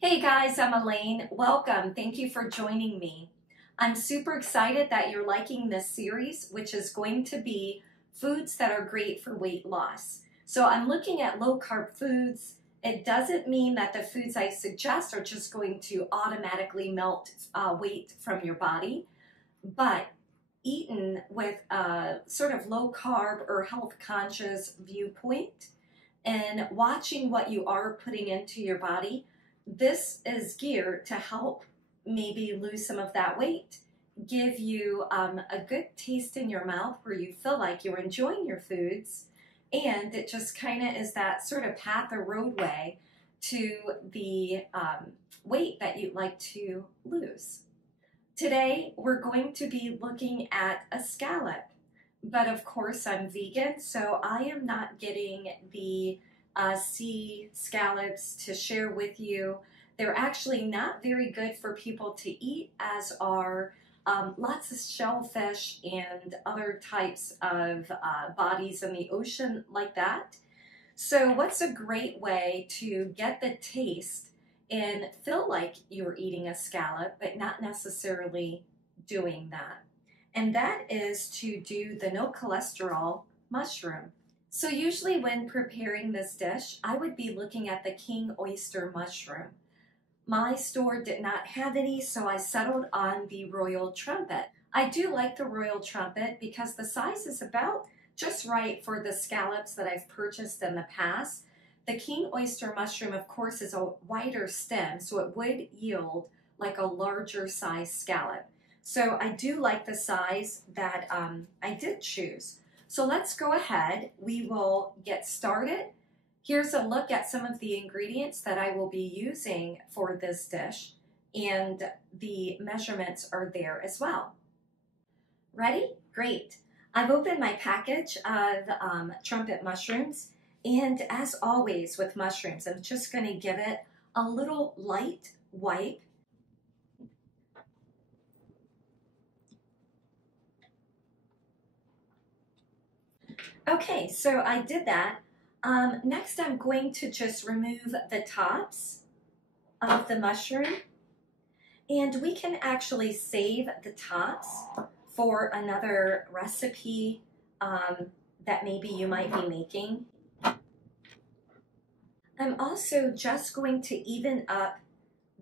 Hey guys, I'm Elaine. Welcome. Thank you for joining me. I'm super excited that you're liking this series, which is going to be foods that are great for weight loss. So I'm looking at low carb foods. It doesn't mean that the foods I suggest are just going to automatically melt weight from your body, but eaten with a sort of low carb or health conscious viewpoint and watching what you are putting into your body, this is geared to help maybe lose some of that weight, give you a good taste in your mouth where you feel like you're enjoying your foods, and it just kind of is that sort of path or roadway to the weight that you'd like to lose. Today, we're going to be looking at a scallop, but of course I'm vegan, so I am not getting the sea scallops to share with you. They're actually not very good for people to eat, as are lots of shellfish and other types of bodies in the ocean like that. So what's a great way to get the taste and feel like you're eating a scallop, but not necessarily doing that? And that is to do the no cholesterol mushroom. So usually when preparing this dish, I would be looking at the king oyster mushroom. My store did not have any, so I settled on the royal trumpet. I do like the royal trumpet because the size is about just right for the scallops that I've purchased in the past. The king oyster mushroom, of course, is a wider stem, so it would yield like a larger size scallop. So I do like the size that I did choose. So let's go ahead. We will get started. Here's a look at some of the ingredients that I will be using for this dish, and the measurements are there as well. Ready? Great. I've opened my package of trumpet mushrooms, and as always with mushrooms, I'm just going to give it a little light wipe. Okay, so I did that. Next, I'm going to just remove the tops of the mushroom, and we can actually save the tops for another recipe that maybe you might be making. I'm also just going to even up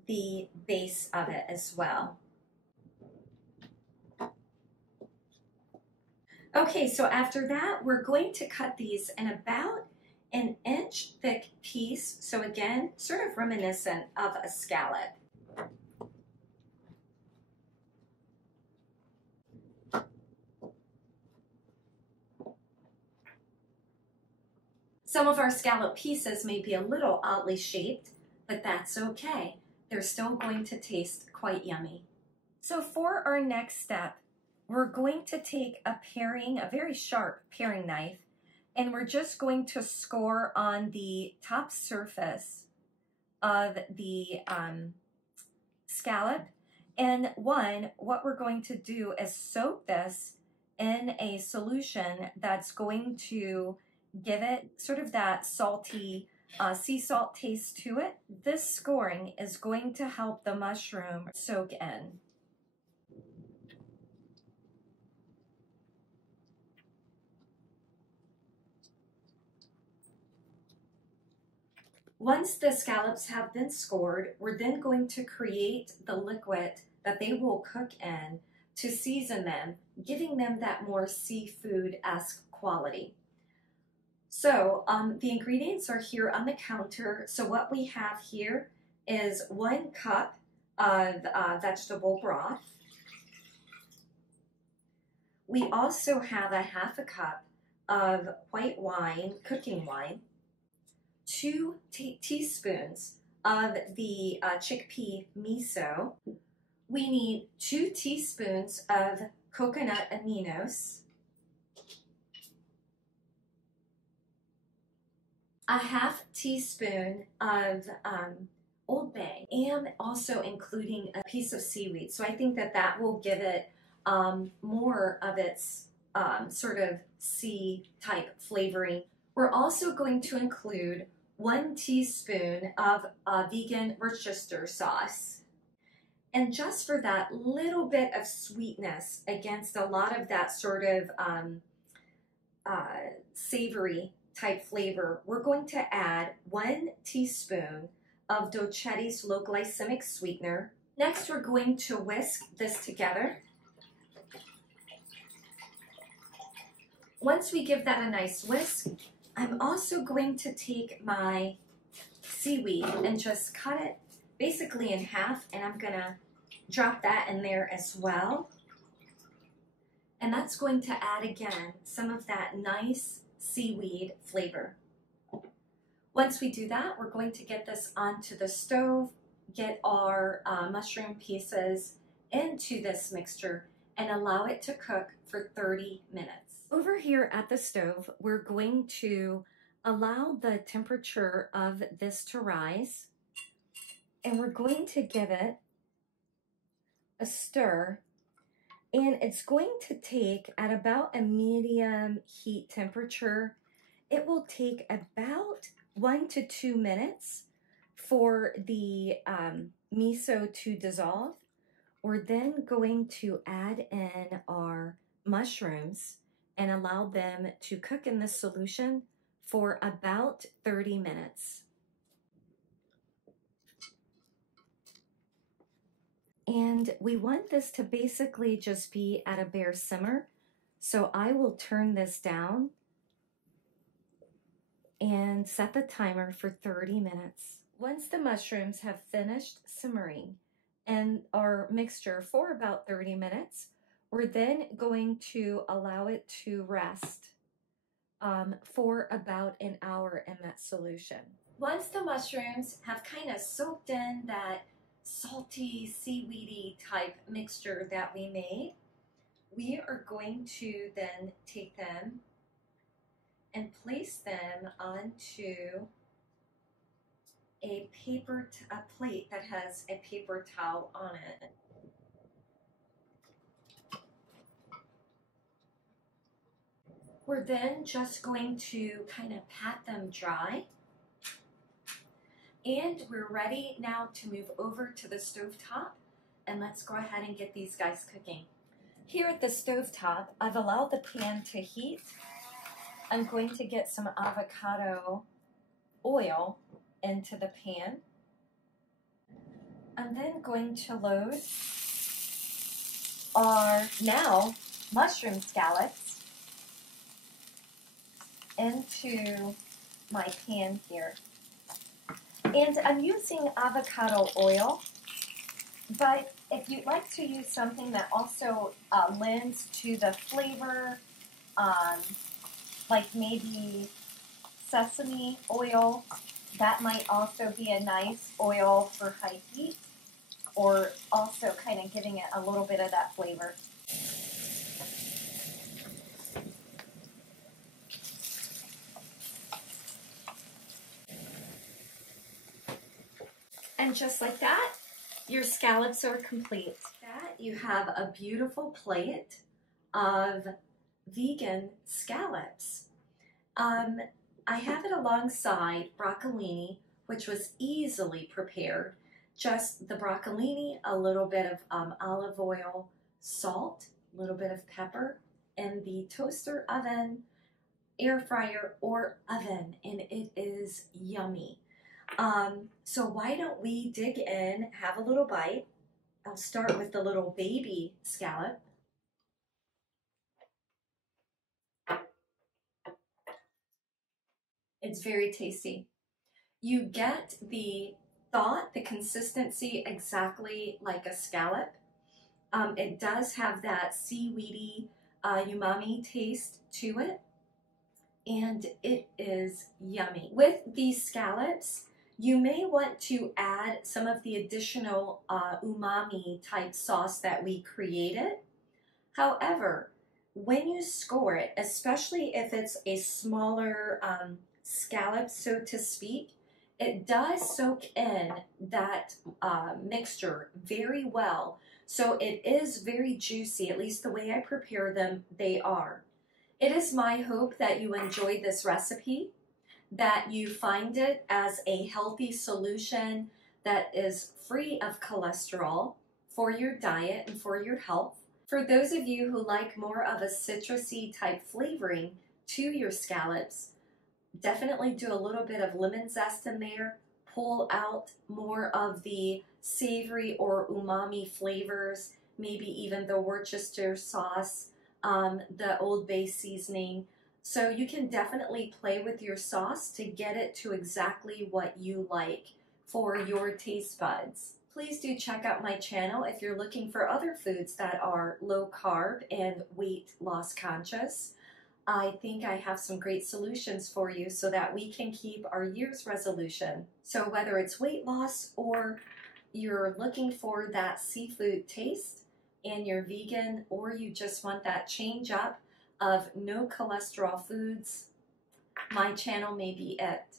the base of it as well. Okay, so after that, we're going to cut these in about an inch thick piece. So again, sort of reminiscent of a scallop. Some of our scallop pieces may be a little oddly shaped, but that's okay. They're still going to taste quite yummy. So for our next step, we're going to take a very sharp paring knife, and we're just going to score on the top surface of the scallop. And what we're going to do is soak this in a solution that's going to give it sort of that salty sea salt taste to it. This scoring is going to help the mushroom soak in. Once the scallops have been scored, we're then going to create the liquid that they will cook in to season them, giving them that more seafood-esque quality. So the ingredients are here on the counter. So what we have here is 1 cup of vegetable broth. We also have a half a cup of white wine, cooking wine, 2 teaspoons of the chickpea miso. We need 2 teaspoons of coconut aminos, a half teaspoon of Old Bay, and also including a piece of seaweed. So I think that that will give it more of its sort of sea type flavoring. We're also going to include 1 teaspoon of vegan Worcestershire sauce. And just for that little bit of sweetness against a lot of that sort of savory type flavor, we're going to add 1 teaspoon of Dolcetti's low glycemic sweetener. Next, we're going to whisk this together. Once we give that a nice whisk, I'm also going to take my seaweed and just cut it basically in half, and I'm gonna drop that in there as well. And that's going to add again some of that nice seaweed flavor. Once we do that, we're going to get this onto the stove, get our mushroom pieces into this mixture, and allow it to cook for 30 minutes. Over here at the stove, we're going to allow the temperature of this to rise, and we're going to give it a stir, and it's going to take at about a medium heat temperature. It will take about 1 to 2 minutes for the miso to dissolve. We're then going to add in our mushrooms and allow them to cook in this solution for about 30 minutes. And we want this to basically just be at a bare simmer. So I will turn this down and set the timer for 30 minutes. Once the mushrooms have finished simmering in our mixture for about 30 minutes, we're then going to allow it to rest for about an hour in that solution. Once the mushrooms have kind of soaked in that salty, seaweedy type mixture that we made, we are going to then take them and place them onto a plate that has a paper towel on it. We're then just going to kind of pat them dry. And we're ready now to move over to the stovetop, and let's go ahead and get these guys cooking. Here at the stovetop, I've allowed the pan to heat. I'm going to get some avocado oil into the pan. I'm then going to load our now mushroom scallops into my pan here. And I'm using avocado oil, but if you'd like to use something that also lends to the flavor, like maybe sesame oil, that might also be a nice oil for high heat, or also kind of giving it a little bit of that flavor. And just like that, your scallops are complete. You have a beautiful plate of vegan scallops. I have it alongside broccolini, which was easily prepared. Just the broccolini, a little bit of olive oil, salt, a little bit of pepper, and the toaster oven, air fryer, or oven, and it is yummy. So why don't we dig in, have a little bite. I'll start with the little baby scallop. It's very tasty. You get the thought, the consistency exactly like a scallop. It does have that seaweedy, umami taste to it, and it is yummy. With these scallops, you may want to add some of the additional umami type sauce that we created. However, when you score it, especially if it's a smaller scallop, so to speak, it does soak in that mixture very well. So it is very juicy, at least the way I prepare them, they are. It is my hope that you enjoyed this recipe, that you find it as a healthy solution that is free of cholesterol for your diet and for your health. For those of you who like more of a citrusy type flavoring to your scallops, definitely do a little bit of lemon zest in there. Pull out more of the savory or umami flavors, maybe even the Worcester sauce, the Old Bay seasoning. So you can definitely play with your sauce to get it to exactly what you like for your taste buds. Please do check out my channel if you're looking for other foods that are low carb and weight loss conscious. I think I have some great solutions for you so that we can keep our year's resolution. So whether it's weight loss or you're looking for that seafood taste and you're vegan, or you just want that change up of no cholesterol foods, my channel may be it.